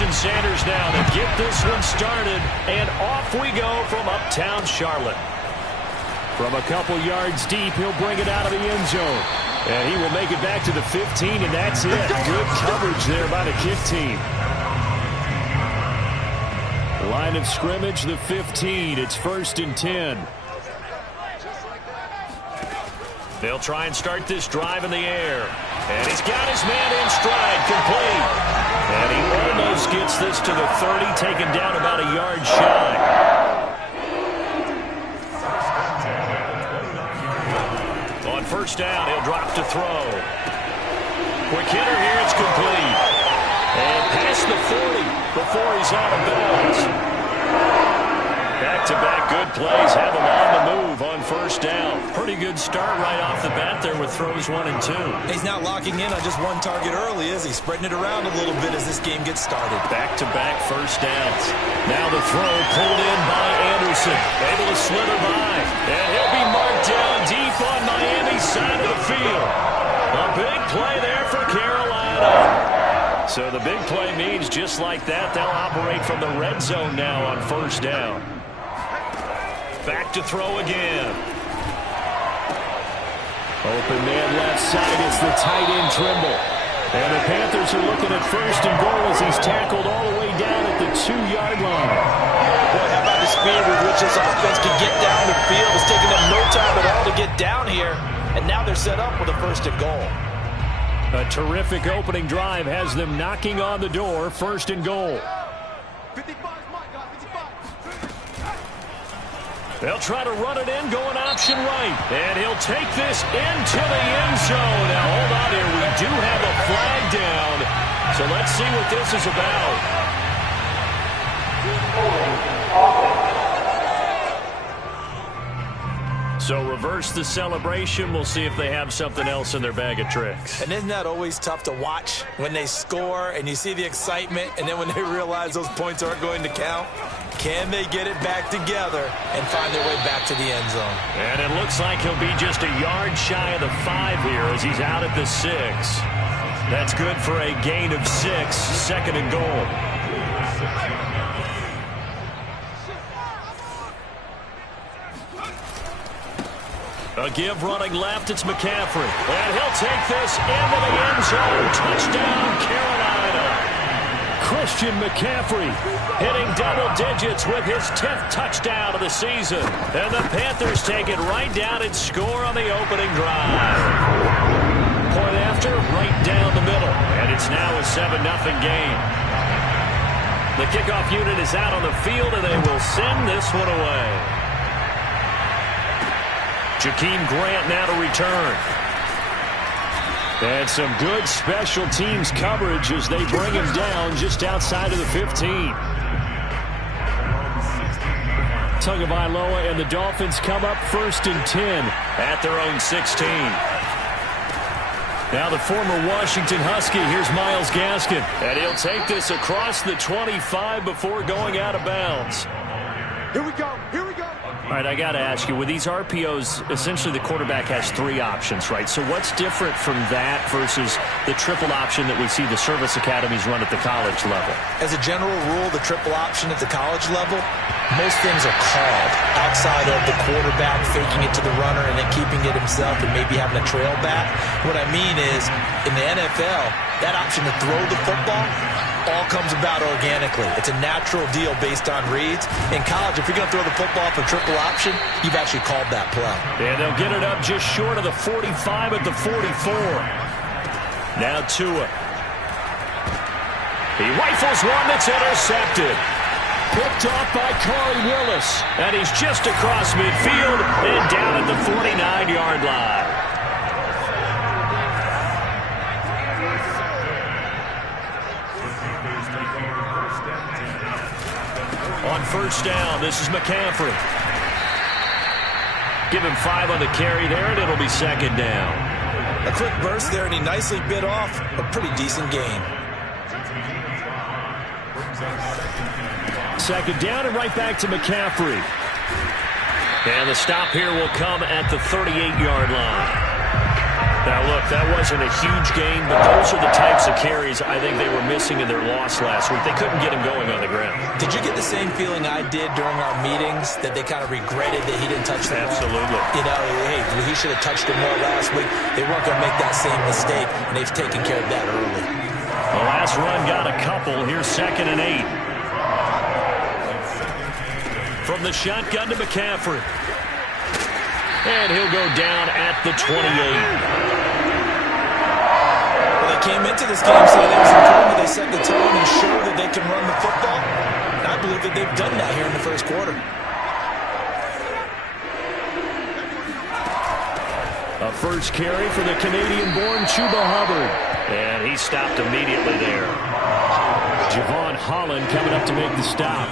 Chasing Sanders now to get this one started. And off we go from uptown Charlotte. From a couple yards deep, he'll bring it out of the end zone. And he will make it back to the 15, and that's it. Good coverage there by the kick team. Line of scrimmage, the 15. It's 1st and 10. They'll try and start this drive in the air. And he's got his man in stride, complete. And he almost gets this to the 30, taken down about a yard shy. On 1st down, he'll drop to throw. Quick hitter here, it's complete. And past the 40 before he's out of bounds. Back-to-back good plays have him on the move on 1st down. Pretty good start right off the bat there with throws 1 and 2. He's not locking in on just one target early, is he? Spreading it around a little bit as this game gets started. Back-to-back 1st downs. Now the throw pulled in by Anderson. Able to slither by. And he'll be marked down deep on Miami's side of the field. A big play there for Carolina. So the big play means just like that, they'll operate from the red zone now on 1st down. Back to throw again. Open man left side. It's the tight end Trimble. And the Panthers are looking at 1st and goal as he's tackled all the way down at the 2-yard line. Boy, how about the speed with which this offense can get down the field? It's taking them no time at all to get down here. And now they're set up with a 1st and goal. A terrific opening drive has them knocking on the door. 1st and goal. They'll try to run it in, going option right. And he'll take this into the end zone. Now, hold on here. We do have a flag down. So let's see what this is about. So reverse the celebration. We'll see if they have something else in their bag of tricks. And isn't that always tough to watch when they score and you see the excitement, and then when they realize those points aren't going to count? Can they get it back together and find their way back to the end zone? And it looks like he'll be just a yard shy of the 5 here as he's out at the 6. That's good for a gain of 6. 2nd and goal. A give running left, it's McCaffrey. And he'll take this into the end zone. Touchdown, Carolina. Christian McCaffrey hitting double digits with his 10th touchdown of the season. And the Panthers take it right down and score on the opening drive. Point after, right down the middle. And it's now a 7-0 game. The kickoff unit is out on the field, and they will send this one away. Jakeem Grant now to return. And some good special teams coverage as they bring him down just outside of the 15. Tagovailoa and the Dolphins come up 1st and 10 at their own 16. Now the former Washington Husky, here's Myles Gaskin. And he'll take this across the 25 before going out of bounds. Here we go, here we go. All right, I got to ask you, with these RPOs, essentially the quarterback has 3 options, right? So what's different from that versus the triple option that we see the service academies run at the college level? As a general rule, the triple option at the college level, most things are called outside of the quarterback faking it to the runner and then keeping it himself and maybe having a trail back. What I mean is, in the NFL, that option to throw the football all comes about organically. It's a natural deal based on reads. In college, if you're going to throw the football for triple option, you've actually called that play. And they'll get it up just short of the 45 at the 44. Now Tua. He rifles one that's intercepted. Picked off by Corey Willis. And he's just across midfield and down at the 49-yard line. On 1st down, this is McCaffrey. Give him 5 on the carry there, and it'll be 2nd down. A quick burst there, and he nicely bit off a pretty decent gain. 2nd down and right back to McCaffrey. And the stop here will come at the 38-yard line. Now, look, that wasn't a huge gain, but those are the types of carries I think they were missing in their loss last week. They couldn't get him going on the ground. Did you get the same feeling I did during our meetings, that they kind of regretted that he didn't touch the ball? Absolutely. You know, hey, he should have touched it more last week. They weren't going to make that same mistake, and they've taken care of that early. The last run got a couple. Here's 2nd and 8. From the shotgun to McCaffrey. And he'll go down at the 28. Well, they came into this game saying it was important that they set the tone and show that they can run the football. And I believe that they've done that here in the first quarter. A first carry for the Canadian-born Chuba Hubbard. And he stopped immediately there. Javon Holland coming up to make the stop.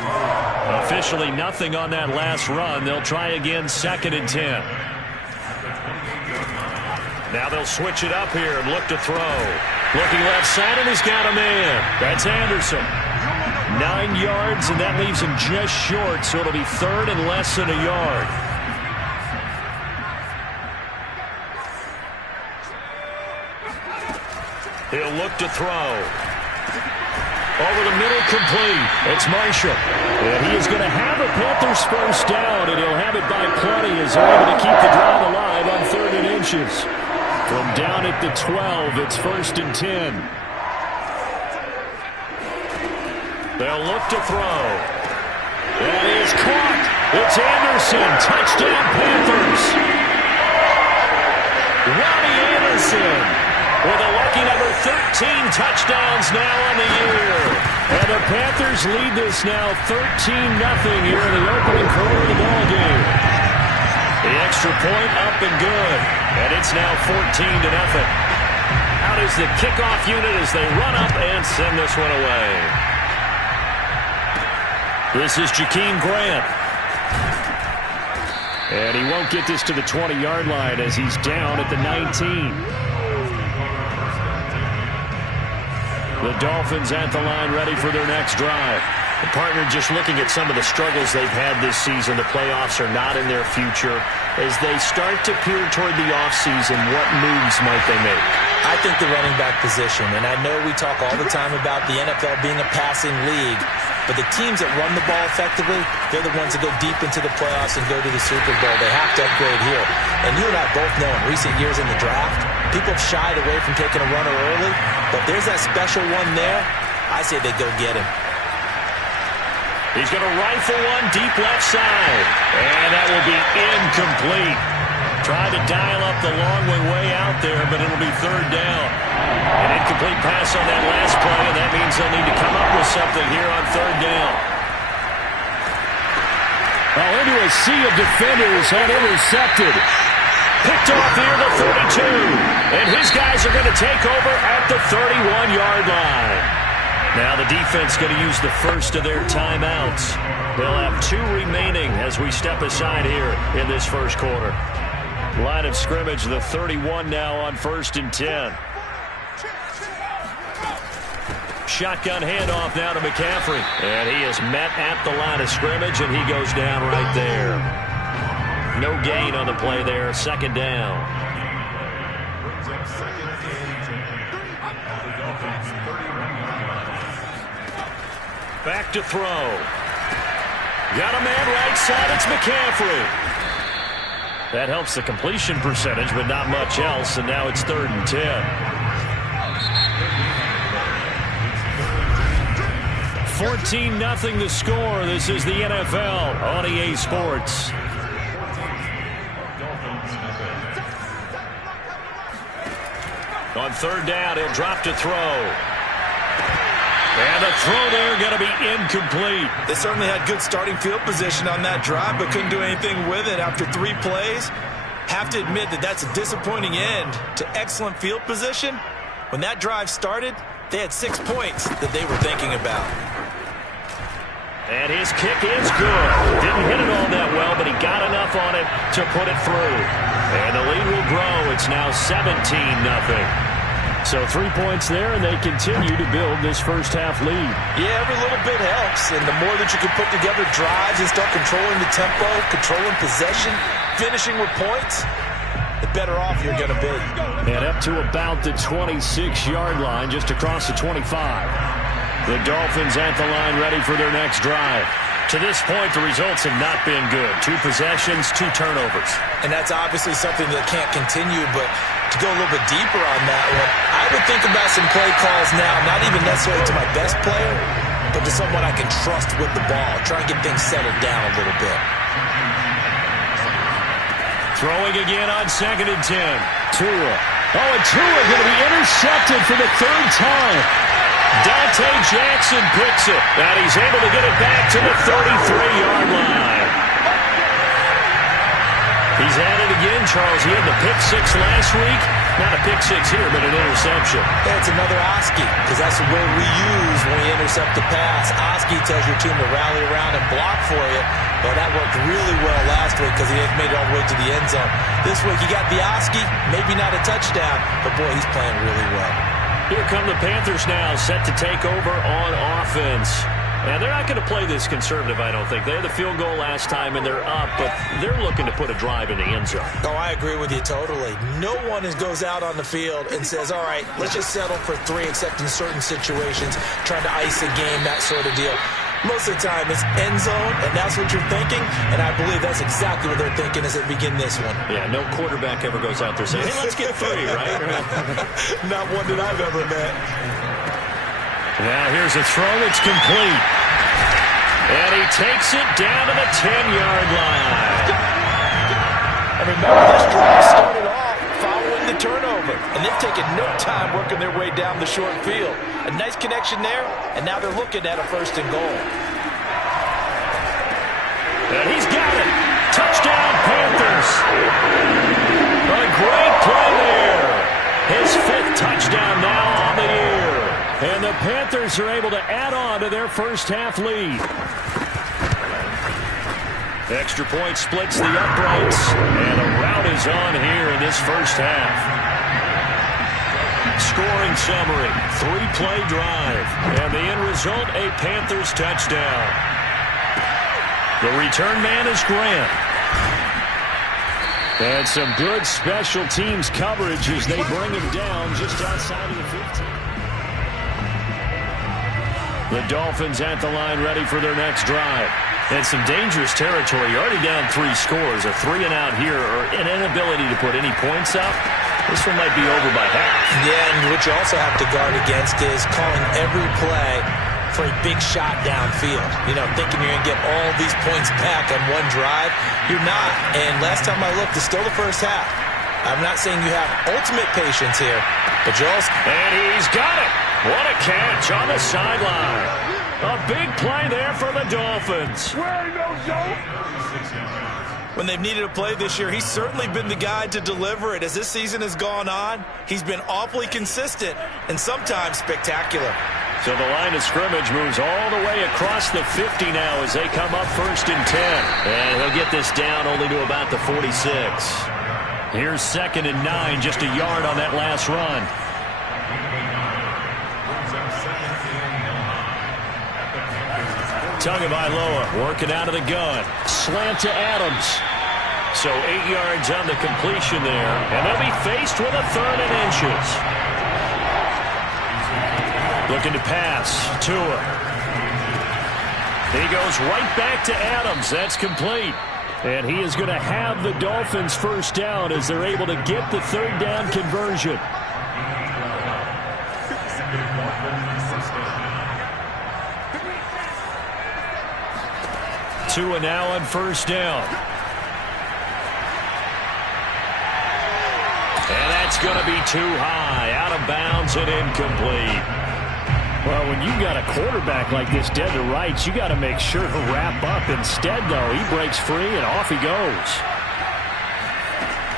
Officially nothing on that last run. They'll try again, 2nd and 10. Now they'll switch it up here and look to throw. Looking left side, and he's got a man. That's Anderson. 9 yards, and that leaves him just short, so it'll be 3rd and less than a yard. He'll look to throw. Over the middle, complete. It's Marshall. And he is going to have a Panthers first down, and he'll have it by plenty as they're able to keep the drive alive on 3rd and inches. From down at the 12, it's 1st and 10. They'll look to throw. That is caught. It's Anderson. Touchdown, Panthers. Robbie Anderson with a lucky number 13 touchdowns now on the year. And the Panthers lead this now 13-0 here in the opening quarter of the ballgame. The extra point up and good. And it's now 14-0. Out is the kickoff unit as they run up and send this one away. This is Jakeem Grant. And he won't get this to the 20-yard line as he's down at the 19. The Dolphins at the line, ready for their next drive. The partner just looking at some of the struggles they've had this season. The playoffs are not in their future. As they start to peer toward the offseason, what moves might they make? I think the running back position, and I know we talk all the time about the NFL being a passing league, but the teams that run the ball effectively, they're the ones that go deep into the playoffs and go to the Super Bowl. They have to upgrade here. And you and I both know in recent years in the draft, people have shied away from taking a runner early, but there's that special one there. I say they go get him. He's going to rifle one deep left side, and that will be incomplete. Tried to dial up the long way out there, but it'll be 3rd down. An incomplete pass on that last play, and that means they'll need to come up with something here on 3rd down. Well, into a sea of defenders and intercepted. Picked off here the 32. And his guys are going to take over at the 31-yard line. Now the defense going to use the first of their timeouts. They'll have 2 remaining as we step aside here in this first quarter. Line of scrimmage, the 31 now on 1st and 10. Shotgun handoff now to McCaffrey. And he is met at the line of scrimmage, and he goes down right there. No gain on the play there. 2nd down. Back to throw. Got a man right side. It's McCaffrey. That helps the completion percentage, but not much else. And now it's 3rd and 10. 14-0 the score. This is the NFL on EA Sports. On 3rd down, he'll drop to throw. And the throw there going to be incomplete. They certainly had good starting field position on that drive, but couldn't do anything with it after 3 plays. Have to admit that that's a disappointing end to excellent field position. When that drive started, they had 6 points that they were thinking about. And his kick is good. Didn't hit it all that well, but he got enough on it to put it through. And the lead will grow. It's now 17-0. So 3 points there, and they continue to build this first half lead. Yeah, every little bit helps, and the more that you can put together drives and start controlling the tempo, controlling possession, finishing with points, the better off you're going to be. And up to about the 26-yard line, just across the 25. The Dolphins at the line, ready for their next drive. To this point, the results have not been good. 2 possessions, 2 turnovers. And that's obviously something that can't continue, but to go a little bit deeper on that one, I would think about some play calls now, not even necessarily to my best player, but to someone I can trust with the ball. Try and get things settled down a little bit. Throwing again on 2nd and 10. Tua. Oh, and Tua going to be intercepted for the 3rd time. Dante Jackson picks it, and he's able to get it back to the 33-yard line. He's at it again, Charles. He had the pick 6 last week. Not a pick 6 here, but an interception. It's another Oski, because that's the word we use when we intercept the pass. Oski tells your team to rally around and block for you. Well, that worked really well last week because he made it all the way to the end zone. This week, he got the Oski, maybe not a touchdown, but boy, he's playing really well. Here come the Panthers now, set to take over on offense. And they're not going to play this conservative, I don't think. They had the field goal last time, and they're up, but they're looking to put a drive in the end zone. Oh, I agree with you totally. No one goes out on the field and says, all right, let's just settle for 3, except in certain situations, trying to ice a game, that sort of deal. Most of the time, it's end zone, and that's what you're thinking, and I believe that's exactly what they're thinking as they begin this one. Yeah, no quarterback ever goes out there saying, hey, let's get 3, right? Not one that I've ever met. Now here's a throw that's complete. And he takes it down to the 10-yard line. And remember, this drive started off following the turnover, and they've taken no time working their way down the short field. A nice connection there, and now they're looking at a 1st and goal. And he's got it. Touchdown, Panthers. A great play there. His 5th touchdown now on the year. And the Panthers are able to add on to their first-half lead. Extra point splits the uprights, and a rout is on here in this first half. Scoring summary, 3-play drive, and the end result, a Panthers touchdown. The return man is Grant. And some good special teams coverage as they bring him down just outside of the 15. The Dolphins at the line, ready for their next drive. And some dangerous territory. You're already down 3 scores. A 3-and-out here, or an inability to put any points up. This one might be over by half. Yeah, and what you also have to guard against is calling every play for a big shot downfield. You know, thinking you're going to get all these points back on one drive. You're not. And last time I looked, it's still the first half. I'm not saying you have ultimate patience here, but you also... And he's got it. What a catch on the sideline. A big play there for the Dolphins. When they've needed a play this year, he's certainly been the guy to deliver it. As this season has gone on, he's been awfully consistent and sometimes spectacular. So the line of scrimmage moves all the way across the 50 now as they come up 1st and 10. And he'll get this down only to about the 46. Here's 2nd and 9, just a yard on that last run. Tagovailoa working out of the gun. Slant to Adams. So 8 yards on the completion there. And they'll be faced with a 3rd and inches. Looking to pass. Tua. He goes right back to Adams. That's complete. And he is going to have the Dolphins first down as they're able to get the 3rd down conversion. Tua now on 1st down. And that's going to be too high. Out of bounds and incomplete. Well, when you got a quarterback like this dead to rights, you got to make sure to wrap up. Instead, though, he breaks free and off he goes.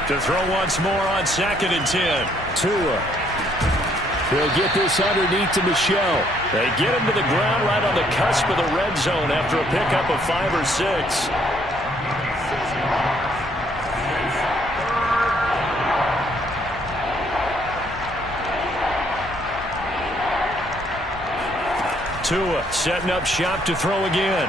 To throw once more on 2nd and 10. Tua. He'll get this underneath to Michelle. They get him to the ground right on the cusp of the red zone after a pickup of 5 or 6. Tua setting up shop to throw again.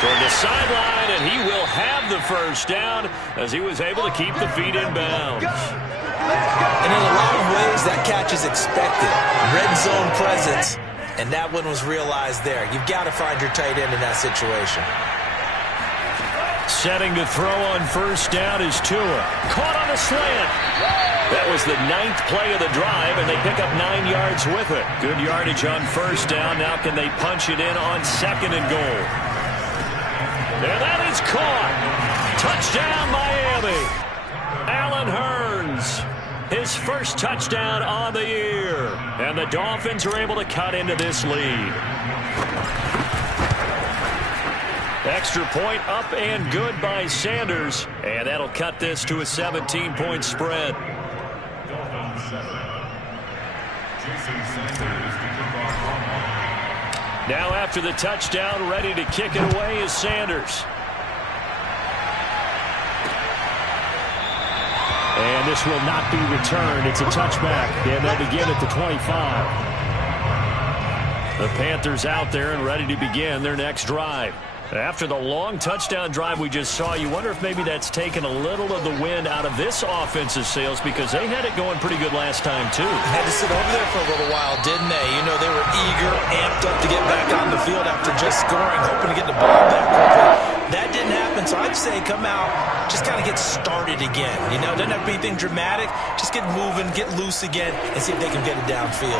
toward the sideline, and he will have the first down as he was able to keep the feet in bounds. And in a lot of ways, that catch is expected. Red zone presence, and that one was realized there. You've got to find your tight end in that situation. Setting to throw on first down is Tua. Caught on a slant. That was the 9th play of the drive, and they pick up 9 yards with it. Good yardage on first down. Now can they punch it in on 2nd and goal? And that is caught. Touchdown, Miami. Allen Hurns. His first touchdown on the year. And the Dolphins are able to cut into this lead. Extra point up and good by Sanders. And that'll cut this to a 17-point spread. Now after the touchdown, ready to kick it away is Sanders. And this will not be returned. It's a touchback. And they'll begin at the 25. The Panthers out there and ready to begin their next drive. After the long touchdown drive we just saw, you wonder if maybe that's taken a little of the wind out of this offensive sails, because they had it going pretty good last time, too. Had to sit over there for a little while, didn't they? You know, they were eager, amped up to get back on the field after just scoring, hoping to get the ball back quickly. That didn't happen, so I'd say come out, just kind of get started again. You know, doesn't have to be anything dramatic. Just get moving, get loose again, and see if they can get it downfield.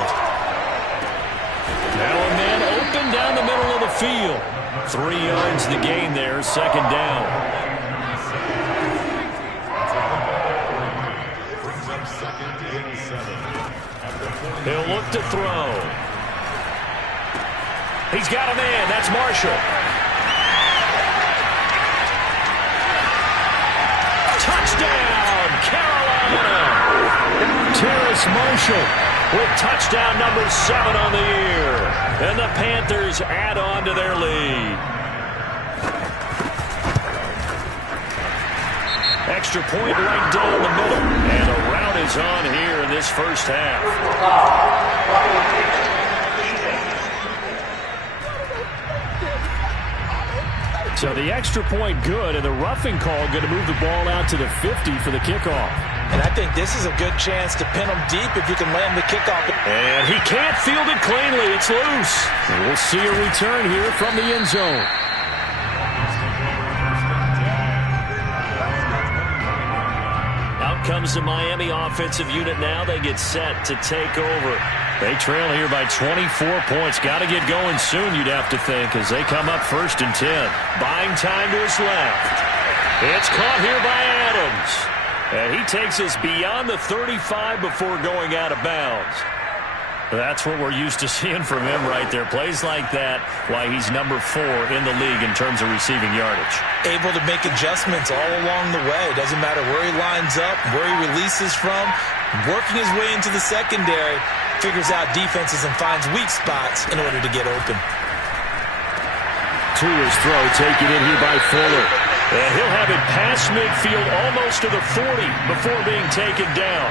Now a man open down the middle of the field. 3 yards the gain there, 2nd down. He'll look to throw. He's got a man. That's Marshall. Touchdown, Carolina. Terrace Marshall with touchdown number 7 on the year. And the Panthers add on to their lead. Extra point right down the middle. And a rout is on here in this first half. So the extra point good, and the roughing call going to move the ball out to the 50 for the kickoff. And I think this is a good chance to pin them deep if you can land the kickoff. And he can't field it cleanly. It's loose. And we'll see a return here from the end zone. Out comes the Miami offensive unit now. They get set to take over. They trail here by 24 points. Got to get going soon, you'd have to think, as they come up 1st and 10. Buying time to his left. It's caught here by Adams. And he takes us beyond the 35 before going out of bounds. That's what we're used to seeing from him right there. Plays like that, why he's number 4 in the league in terms of receiving yardage. Able to make adjustments all along the way. Doesn't matter where he lines up, where he releases from. Working his way into the secondary. Figures out defenses and finds weak spots in order to get open. To his throw, taken in here by Fuller. And he'll have it past midfield almost to the 40 before being taken down.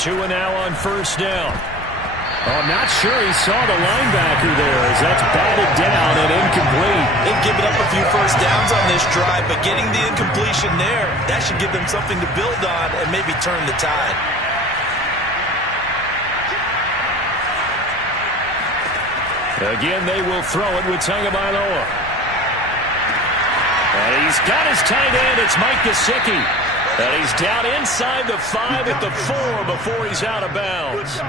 Tua now on first down. Oh, I'm not sure he saw the linebacker there as that's batted down and incomplete. They've given up a few first downs on this drive, but getting the incompletion there, that should give them something to build on and maybe turn the tide. Again, they will throw it with Tagovailoa. And he's got his tight end. It's Mike Gesicki. And he's down inside the 5 at the 4 before he's out of bounds.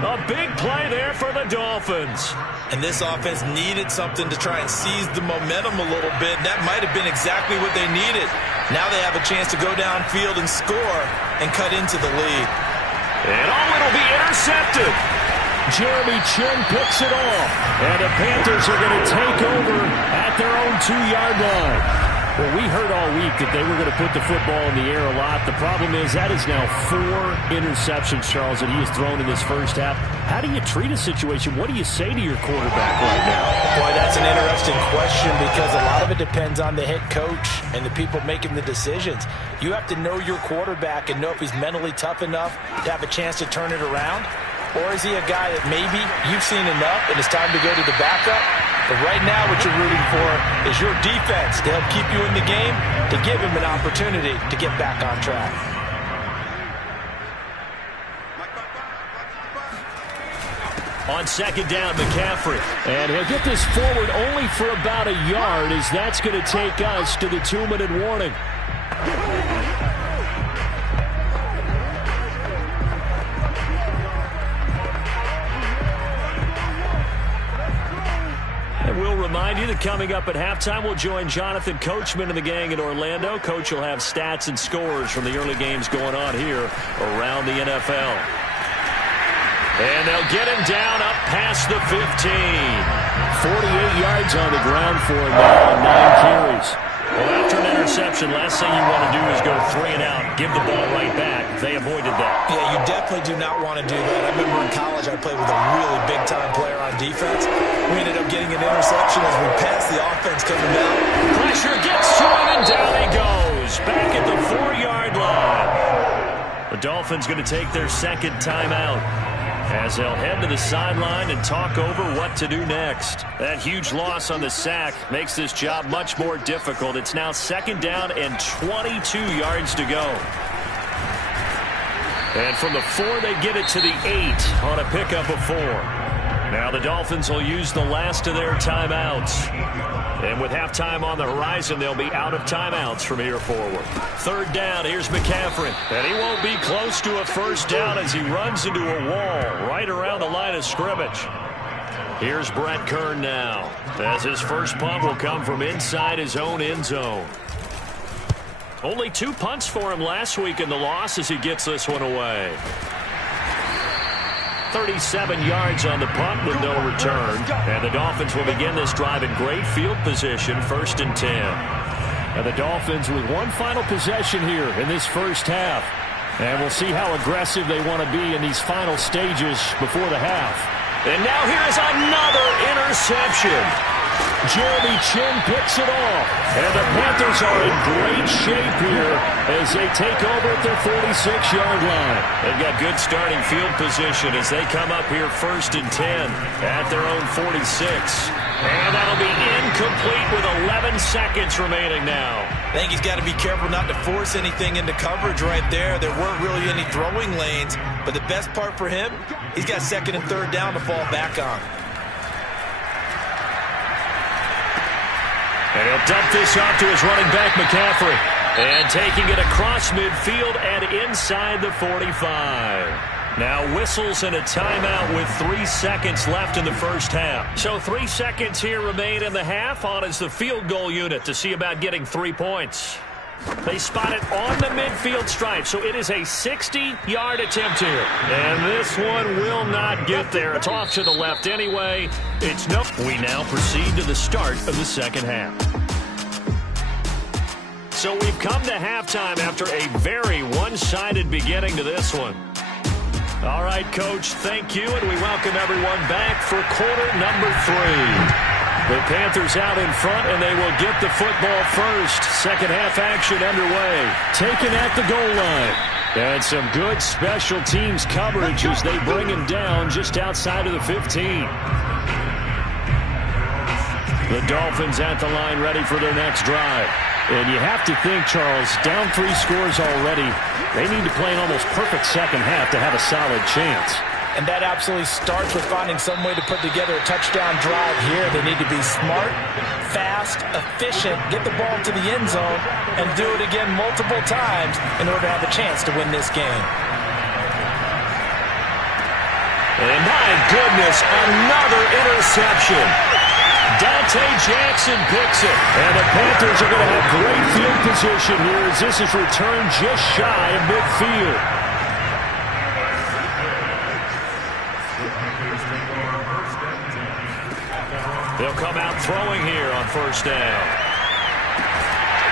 A big play there for the Dolphins. And this offense needed something to try and seize the momentum a little bit. That might have been exactly what they needed. Now they have a chance to go downfield and score and cut into the lead. And it'll be intercepted. Jeremy Chin picks it off. And the Panthers are going to take over at their own 2-yard line. Well, we heard all week that they were going to put the football in the air a lot. The problem is that is now 4 interceptions, Charles, that he has thrown in this first half. How do you treat a situation? What do you say to your quarterback right now? Boy, that's an interesting question because a lot of it depends on the head coach and the people making the decisions. You have to know your quarterback and know if he's mentally tough enough to have a chance to turn it around. Or is he a guy that maybe you've seen enough and it's time to go to the backup? But right now what you're rooting for is your defense to help keep you in the game, to give him an opportunity to get back on track. On second down, McCaffrey. And he'll get this forward only for about a yard, as that's going to take us to the 2-minute warning. And we'll remind you that coming up at halftime, we'll join Jonathan Coachman and the gang in Orlando. Coach will have stats and scores from the early games going on here around the NFL. And they'll get him down up past the 15. 48 yards on the ground for him now on 9 carries. Well, after an interception, last thing you want to do is go 3 and out, give the ball right back. They avoided that. Yeah, you definitely do not want to do that. I remember in college I played with a really big-time player on defense. We ended up getting an interception as we passed the offense coming down. Pressure gets to him, and down he goes. Back at the 4-yard line. The Dolphins going to take their second timeout, as they'll head to the sideline and talk over what to do next. That huge loss on the sack makes this job much more difficult. It's now second down and 22 yards to go. And from the 4, they get it to the 8 on a pickup of 4. Now the Dolphins will use the last of their timeouts. And with halftime on the horizon, they'll be out of timeouts from here forward. Third down, here's McCaffrey. And he won't be close to a first down as he runs into a wall right around the line of scrimmage. Here's Brett Kern now, as his first punt will come from inside his own end zone. Only 2 punts for him last week in the loss as he gets this one away. 37 yards on the punt with no return. And the Dolphins will begin this drive in great field position, 1st and 10. And the Dolphins with one final possession here in this first half. And we'll see how aggressive they want to be in these final stages before the half. And now here is another interception. Jeremy Chin picks it off. And the Panthers are in great shape here as they take over at their 46-yard line. They've got good starting field position as they come up here 1st and 10 at their own 46. And that'll be incomplete with 11 seconds remaining now. I think he's got to be careful not to force anything into coverage right there. There weren't really any throwing lanes, but the best part for him, he's got 2nd and 3rd down to fall back on. And he'll dump this off to his running back, McCaffrey. And taking it across midfield and inside the 45. Now whistles and a timeout with 3 seconds left in the first half. So 3 seconds here remain in the half. On is the field goal unit to see about getting 3 points. They spot it on the midfield stripe, so it is a 60-yard attempt here. And this one will not get there. It's off to the left anyway. It's no. We now proceed to the start of the second half. So we've come to halftime after a very one-sided beginning to this one. All right, Coach, thank you, and we welcome everyone back for quarter number 3. The Panthers out in front, and they will get the football first. Second half action underway. Taken at the goal line. And some good special teams coverage as they bring him down just outside of the 15. The Dolphins at the line ready for their next drive. And you have to think, Charles, down 3 scores already. They need to play an almost perfect second half to have a solid chance. And that absolutely starts with finding some way to put together a touchdown drive here. They need to be smart, fast, efficient, get the ball to the end zone, and do it again multiple times in order to have a chance to win this game. And my goodness, another interception. Dante Jackson picks it. And the Panthers are going to have great field position here as this is returned just shy of midfield. They'll come out throwing here on first down.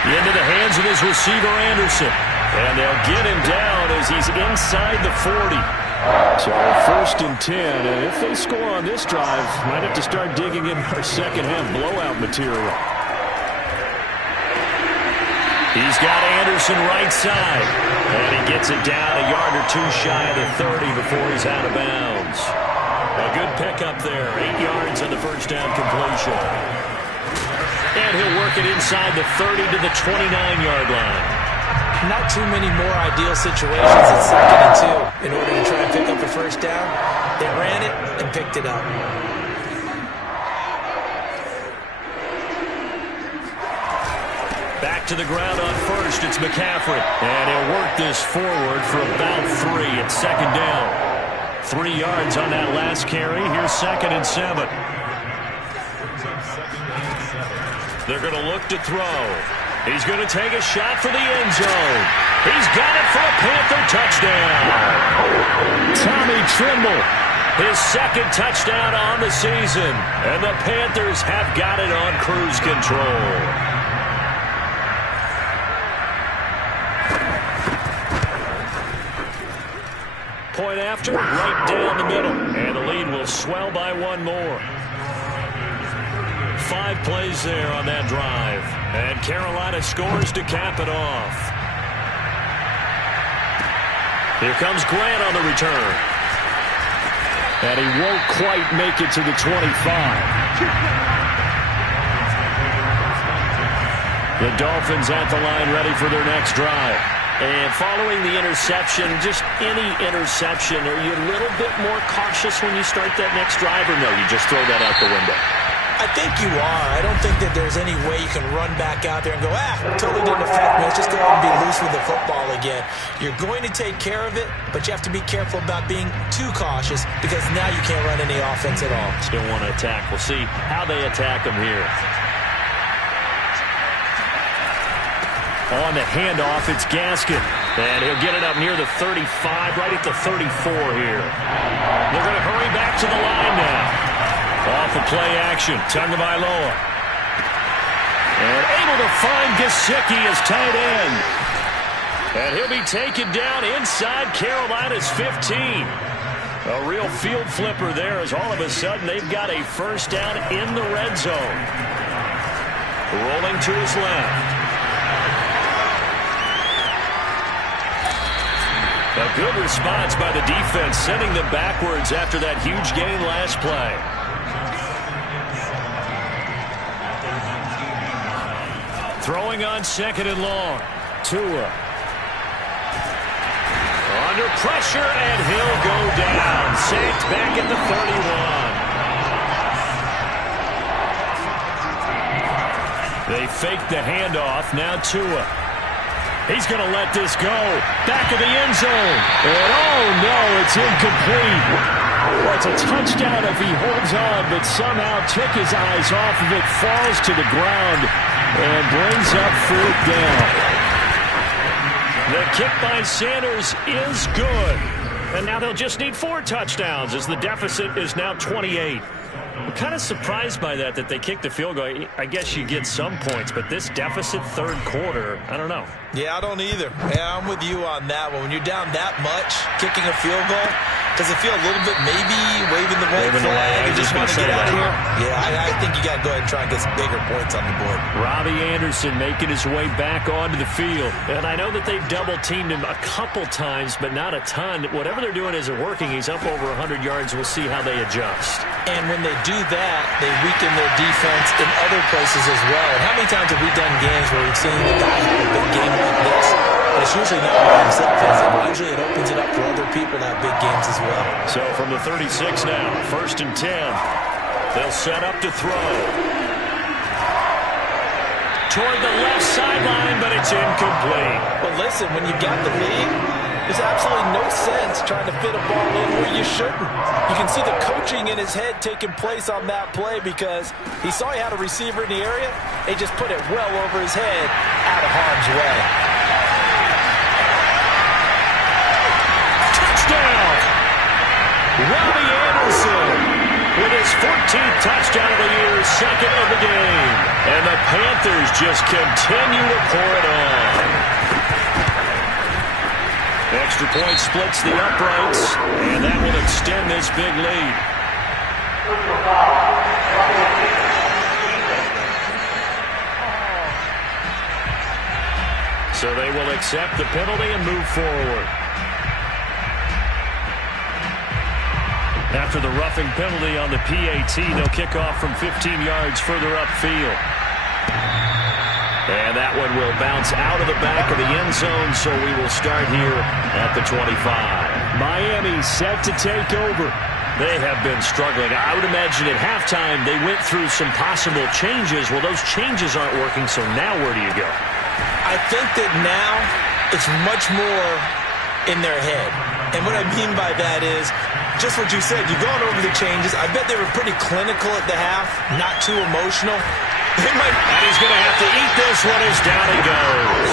Into the hands of his receiver, Anderson. And they'll get him down as he's inside the 40. So 1st and 10, and if they score on this drive, might have to start digging in our second-half blowout material. He's got Anderson right side, and he gets it down a yard or two shy of the 30 before he's out of bounds. A good pickup there, 8 yards on the first down completion. And he'll work it inside the 30 to the 29-yard line. Not too many more ideal situations at 2nd and 2 in order to try and pick up a first down. They ran it and picked it up. Back to the ground on first. It's McCaffrey. And he'll work this forward for about 3 at 2nd down. 3 yards on that last carry. Here's 2nd and 7. They're going to look to throw. He's going to take a shot for the end zone. He's got it for a Panther touchdown. Tommy Tremble, his 2nd touchdown on the season. And the Panthers have got it on cruise control. Point after, right down the middle. And the lead will swell by 1 more. 5 plays there on that drive. And Carolina scores to cap it off. Here comes Grant on the return. And he won't quite make it to the 25. The Dolphins at the line ready for their next drive. And following the interception, just any interception, are you a little bit more cautious when you start that next drive, or no, you just throw that out the window? I think you are. I don't think that there's any way you can run back out there and go, totally didn't affect me. Let's just go out and be loose with the football again. You're going to take care of it, but you have to be careful about being too cautious because now you can't run any offense at all. Still want to attack. We'll see how they attack them here. On the handoff, it's Gaskin. And he'll get it up near the 35, right at the 34 here. They're going to hurry back to the line now. Off of play action, Tagovailoa. And able to find Gesicki as tight end. And he'll be taken down inside Carolina's 15. A real field flipper there as all of a sudden they've got a first down in the red zone. Rolling to his left. A good response by the defense, sending them backwards after that huge gain last play. Throwing on 2nd and long. Tua. Under pressure, and he'll go down. Sacked back at the 31. They fake the handoff. Now Tua. He's going to let this go. Back of the end zone. And oh no, it's incomplete. Well, it's a touchdown if he holds on, but somehow took his eyes off of it, falls to the ground, and brings up 4th down. The kick by Sanders is good. And now they'll just need 4 touchdowns as the deficit is now 28. I'm kind of surprised by that they kicked the field goal. I guess you get some points, but this deficit 3rd quarter, I don't know. Yeah, I don't either. Yeah, I'm with you on that one. When you're down that much, kicking a field goal, does it feel a little bit maybe waving the white flag and just want to get out of here? Yeah, I think you got to go ahead and try and get some bigger points on the board. Robbie Anderson making his way back onto the field. And I know that they've double-teamed him a couple times, but not a ton. Whatever they're doing isn't working. He's up over 100 yards. We'll see how they adjust. And when they do that, they weaken their defense in other places as well. And how many times have we done games where we've seen the guy have a big game like this? But it's usually not by himself, is it? Usually it opens it up for other people to have big games as well. So from the 36 now, 1st and 10. They'll set up to throw. Toward the left sideline, but it's incomplete. But listen, when you've got the lead, there's absolutely no sense trying to fit a ball in where you shouldn't. You can see the coaching in his head taking place on that play because he saw he had a receiver in the area. He just put it well over his head out of harm's way. Touchdown! Robbie Anderson with his 15th touchdown of the year, second of the game. And the Panthers just continue to pour it on. Extra point splits the uprights, and that will extend this big lead. So they will accept the penalty and move forward. After the roughing penalty on the PAT, they'll kick off from 15 yards further upfield. And that one will bounce out of the back of the end zone, so we will start here at the 25. Miami set to take over. They have been struggling. I would imagine at halftime they went through some possible changes. Well, those changes aren't working, so now where do you go? I think that now it's much more in their head. And what I mean by that is just what you said. You've gone over the changes. I bet they were pretty clinical at the half, not too emotional. And he's going to have to eat this one as down he goes.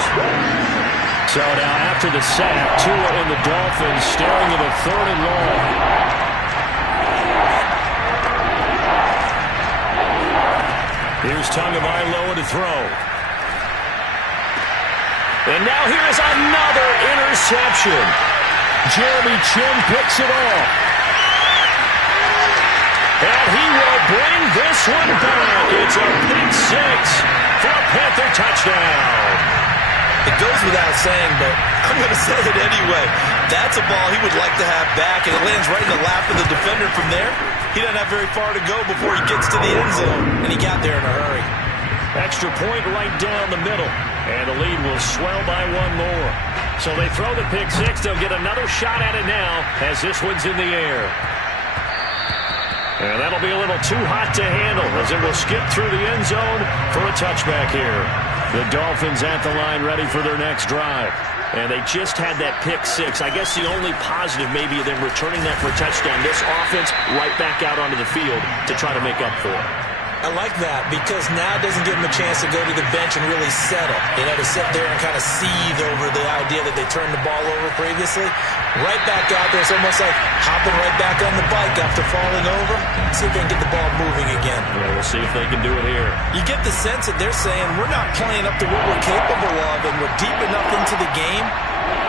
So now after the sack, Tua and the Dolphins staring at a 3rd and long. Here's Tagovailoa to throw. And now here's another interception. Jeremy Chin picks it off. And he will bring this one back. It's a pick 6 for a Panther touchdown. It goes without saying, but I'm going to say it anyway. That's a ball he would like to have back, and it lands right in the lap of the defender from there. He doesn't have very far to go before he gets to the end zone, and he got there in a hurry. Extra point right down the middle, and the lead will swell by one more. So they throw the pick 6. They'll get another shot at it now as this one's in the air. And that'll be a little too hot to handle as it will skip through the end zone for a touchback here. The Dolphins at the line ready for their next drive. And they just had that pick 6. I guess the only positive maybe of them returning that for a touchdown. This offense right back out onto the field to try to make up for it. I like that because now it doesn't give them a chance to go to the bench and really settle. You know, to sit there and kind of seethe over the idea that they turned the ball over previously. Right back out there, it's almost like hopping right back on the bike after falling over. See if they can get the ball moving again. Yeah, we'll see if they can do it here. You get the sense that they're saying we're not playing up to what we're capable of, and we're deep enough into the game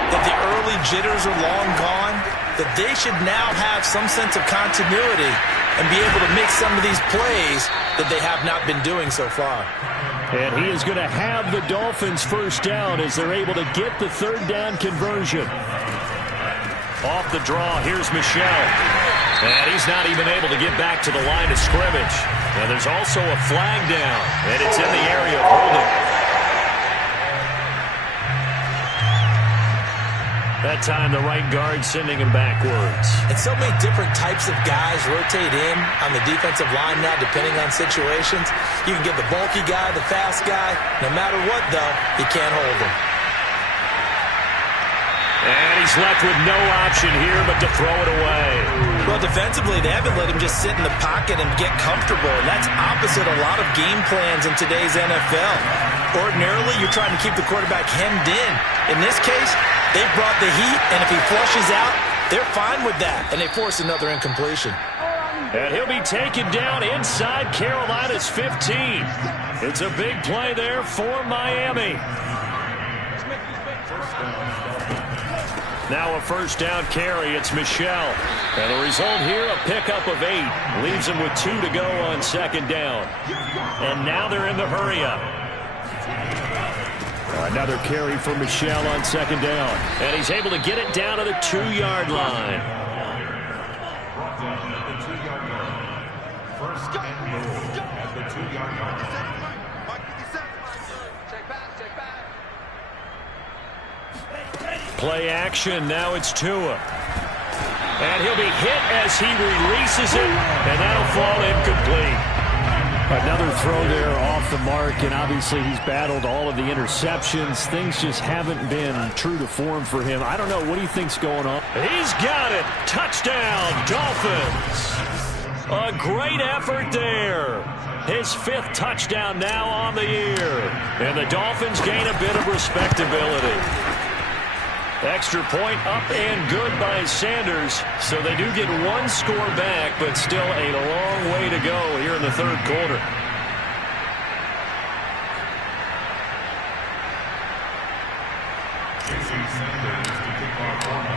that the early jitters are long gone, that they should now have some sense of continuity and be able to make some of these plays that they have not been doing so far. And he is going to have the Dolphins first down as they're able to get the 3rd down conversion. Off the draw, here's Michel. And he's not even able to get back to the line of scrimmage. And there's also a flag down, and it's in the area of holding. That time, the right guard sending him backwards. And so many different types of guys rotate in on the defensive line now, depending on situations. You can get the bulky guy, the fast guy. No matter what, though, you can't hold him. And he's left with no option here but to throw it away. Well, defensively, they haven't let him just sit in the pocket and get comfortable. And that's opposite a lot of game plans in today's NFL. Ordinarily, you're trying to keep the quarterback hemmed in. In this case, they brought the heat, and if he flushes out, they're fine with that, and they force another incompletion. And he'll be taken down inside Carolina's 15. It's a big play there for Miami. Now a first down carry. It's Michel. And the result here, a pickup of 8. Leaves him with 2 to go on 2nd down. And now they're in the hurry-up. Another carry for Michel on 2nd down. And he's able to get it down to the 2-yard line. First and goal at the 2-yard line. Play action. Now it's Tua. And he'll be hit as he releases it. And that'll fall incomplete. Another throw there off the mark, and obviously he's battled all of the interceptions. Things just haven't been true to form for him. I don't know. What do you think's going on? He's got it. Touchdown, Dolphins. A great effort there. His 5th touchdown now on the year. And the Dolphins gain a bit of respectability. Extra point up and good by Sanders. So they do get one score back, but still a long way to go here in the third quarter.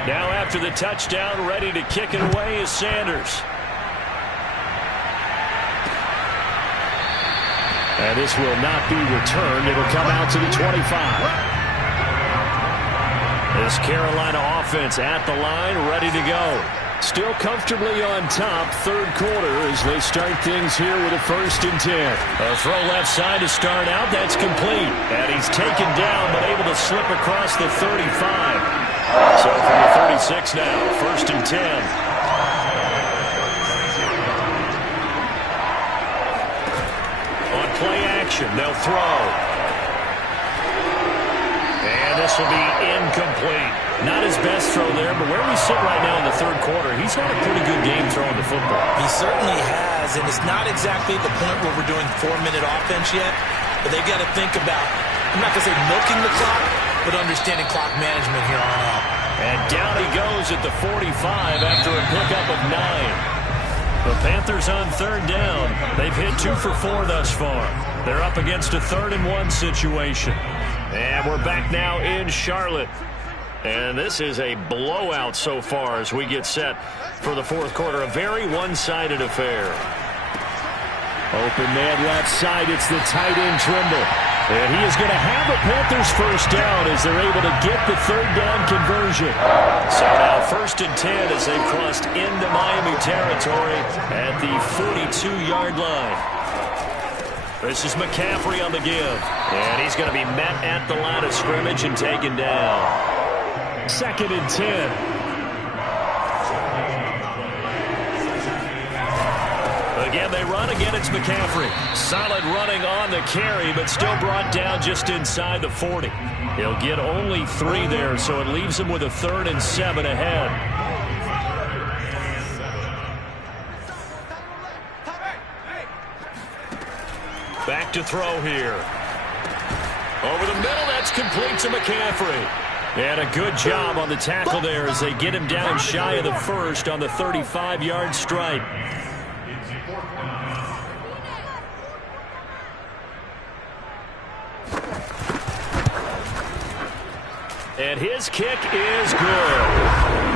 Now after the touchdown, ready to kick it away is Sanders. And this will not be returned. It'll come out to the 25. This Carolina offense at the line, ready to go. Still comfortably on top, third quarter, as they start things here with a 1st and 10. A throw left side to start out. That's complete. And he's taken down, but able to slip across the 35. So from the 36 now, 1st and 10. On play action, they'll throw. And this will be incomplete. Not his best throw there, but where we sit right now in the third quarter, he's had a pretty good game throwing the football. He certainly has, and it's not exactly the point where we're doing 4-minute offense yet, but they've got to think about, I'm not going to say milking the clock, but understanding clock management here on out. And down he goes at the 45 after a pickup of 9. The Panthers on third down. They've hit 2 for 4 thus far. They're up against a 3rd and 1 situation. And we're back now in Charlotte. And this is a blowout so far as we get set for the fourth quarter. A very one-sided affair. Open man left side. It's the tight end Trimble. And he is going to have a Panthers first down as they're able to get the third down conversion. So now 1st and 10 as they've crossed into Miami territory at the 42-yard line. This is McCaffrey on the give. And he's going to be met at the line of scrimmage and taken down. 2nd and 10. Again, they run. Again, it's McCaffrey. Solid running on the carry, but still brought down just inside the 40. He'll get only 3 there, so it leaves him with a 3rd and 7 ahead. Back to throw here. Over the middle, that's complete to McCaffrey. And a good job on the tackle there as they get him down shy of the 1st on the 35-yard stripe. And his kick is good.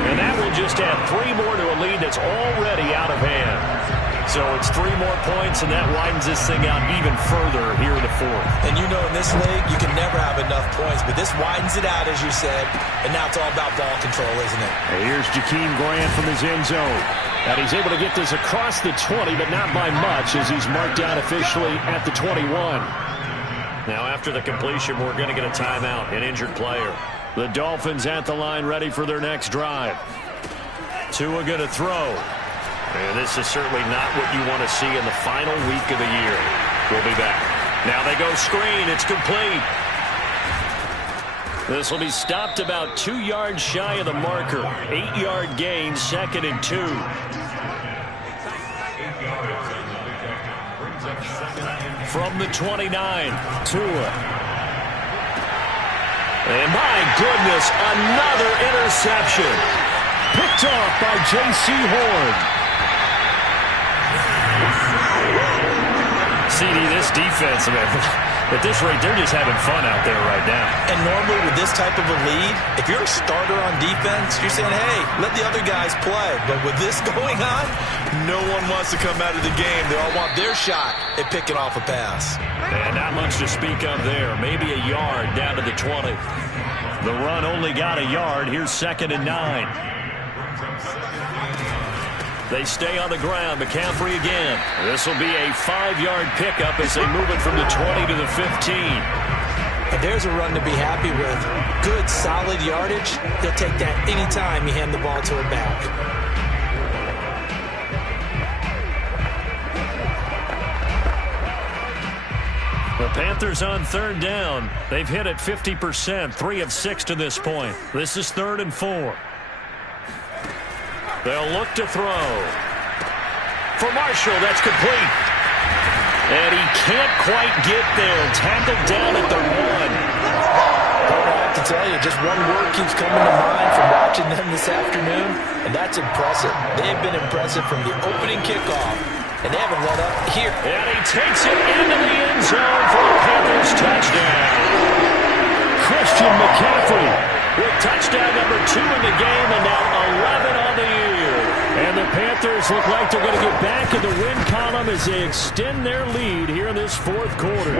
And that will just add 3 more to a lead that's already out of hand. So it's 3 more points, and that widens this thing out even further here in the fourth. And you know, in this league, you can never have enough points, but this widens it out, as you said, and now it's all about ball control, isn't it? And here's Jakeem Grant from his end zone. And he's able to get this across the 20, but not by much, as he's marked down officially at the 21. Now, after the completion, we're going to get a timeout, an injured player. The Dolphins at the line ready for their next drive. Tua going to throw. And this is certainly not what you want to see in the final week of the year. We'll be back. Now they go screen. It's complete. This will be stopped about 2 yards shy of the marker. 8-yard gain, 2nd and 2. From the 29, Tua. And my goodness, another interception. Picked off by J.C. Horn. CD, this defense, man, at this rate, they're just having fun out there right now. And normally with this type of a lead, if you're a starter on defense, you're saying, hey, let the other guys play. But with this going on, no one wants to come out of the game. They all want their shot at picking off a pass. And not much to speak of there. Maybe a yard down to the 20. The run only got a yard. Here's 2nd and 9. They stay on the ground. McCaffrey again. This will be a 5-yard pickup as they move it from the 20 to the 15. And there's a run to be happy with. Good, solid yardage. He'll take that anytime you hand the ball to a back. The Panthers on third down. They've hit it 50%, 3 of 6 to this point. This is 3rd and 4. They'll look to throw. For Marshall, that's complete. And he can't quite get there. Tackled down at the 1. Going to have to tell you, just one word keeps coming to mind from watching them this afternoon, and that's impressive. They have been impressive from the opening kickoff, and they haven't let up here. And he takes it into the end zone for a Panthers touchdown. Christian McCaffrey with touchdown number 2 in the game, and now 11 on the year. And the Panthers look like they're going to get back in the win column as they extend their lead here in this fourth quarter.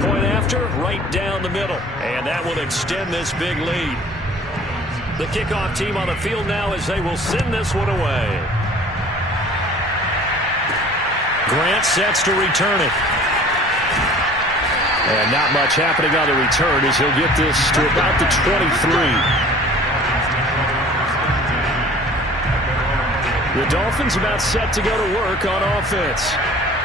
Point after, right down the middle. And that will extend this big lead. The kickoff team on the field now as they will send this one away. Grant sets to return it. And not much happening on the return as he'll get this to about the 23. The Dolphins about set to go to work on offense.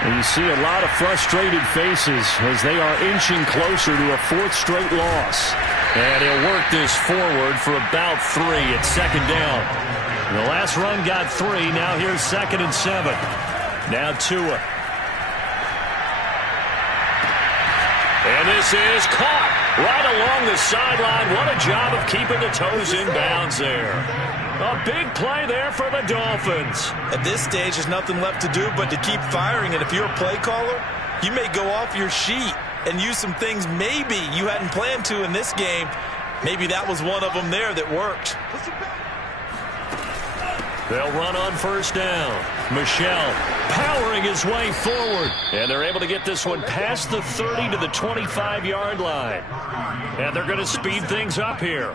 And you see a lot of frustrated faces as they are inching closer to a 4th straight loss. And he'll work this forward for about 3 at second down. The last run got 3. Now here's 2nd and 7. Now Tua. And this is caught right along the sideline. What a job of keeping the toes in bounds there. A big play there for the Dolphins. At this stage, there's nothing left to do but to keep firing. And if you're a play caller, you may go off your sheet and use some things maybe you hadn't planned to in this game. Maybe that was one of them there that worked. They'll run on first down. Michel powering his way forward. And they're able to get this one past the 30 to the 25-yard line. And they're going to speed things up here.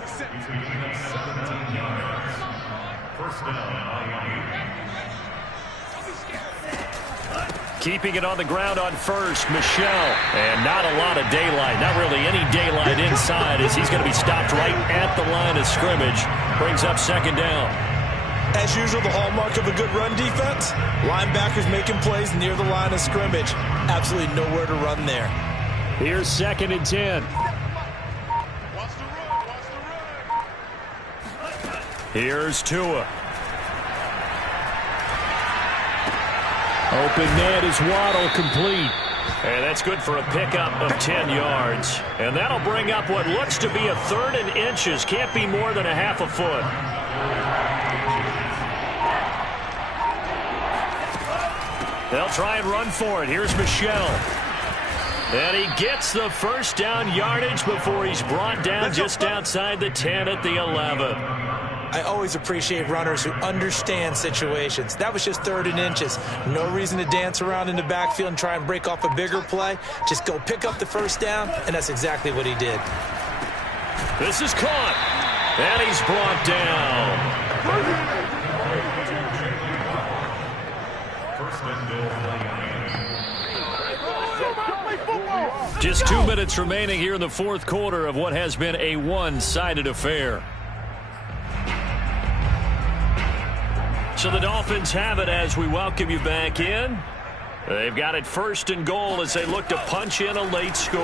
Keeping it on the ground on first, Michel. And not a lot of daylight, not really any daylight inside as he's going to be stopped right at the line of scrimmage. Brings up second down. As usual, the hallmark of a good run defense, linebackers making plays near the line of scrimmage. Absolutely nowhere to run there. Here's 2nd and 10. Here's Tua. Open net is Waddle, complete. And that's good for a pickup of 10 yards. And that'll bring up what looks to be a 3rd and inches. Can't be more than a half a foot. They'll try and run for it. Here's Michel. And he gets the first down yardage before he's brought down just outside the 10 at the 11. I always appreciate runners who understand situations. That was just 3rd and inches. No reason to dance around in the backfield and try and break off a bigger play. Just go pick up the first down, and that's exactly what he did. This is caught. And he's brought down. Just 2 minutes remaining here in the fourth quarter of what has been a one-sided affair. So the Dolphins have it as we welcome you back in. They've got it 1st and goal as they look to punch in a late score.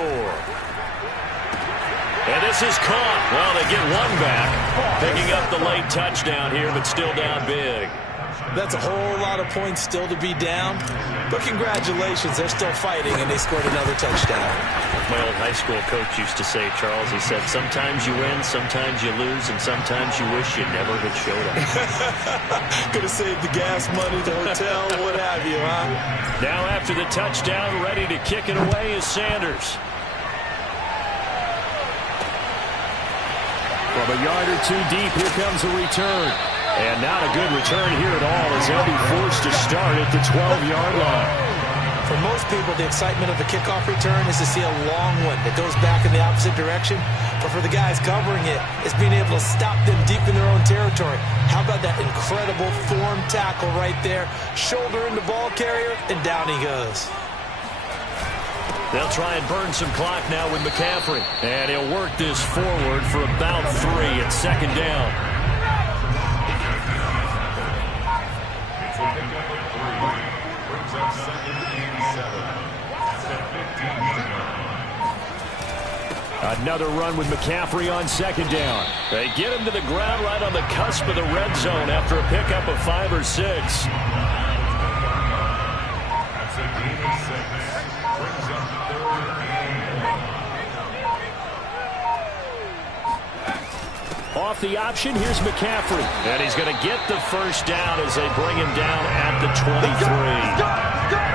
And this is caught. Well, they get one back, picking up the late touchdown here, but still down big. That's a whole lot of points still to be down. But congratulations, they're still fighting, and they scored another touchdown. My old high school coach used to say, Charles, he said, sometimes you win, sometimes you lose, and sometimes you wish you never had showed up. Could have saved the gas money, the hotel, what have you, huh? Now after the touchdown, ready to kick it away is Sanders. From a yard or 2 deep, here comes a return. And not a good return here at all as they'll be forced to start at the 12-yard line. For most people, the excitement of the kickoff return is to see a long one that goes back in the opposite direction. But for the guys covering it, it's being able to stop them deep in their own territory. How about that incredible form tackle right there? Shoulder in the ball carrier, and down he goes. They'll try and burn some clock now with McCaffrey. And he'll work this forward for about 3 at second down. Another run with McCaffrey on second down. They get him to the ground right on the cusp of the red zone after a pickup of 5 or 6. Off the option, here's McCaffrey. And he's going to get the first down as they bring him down at the 23.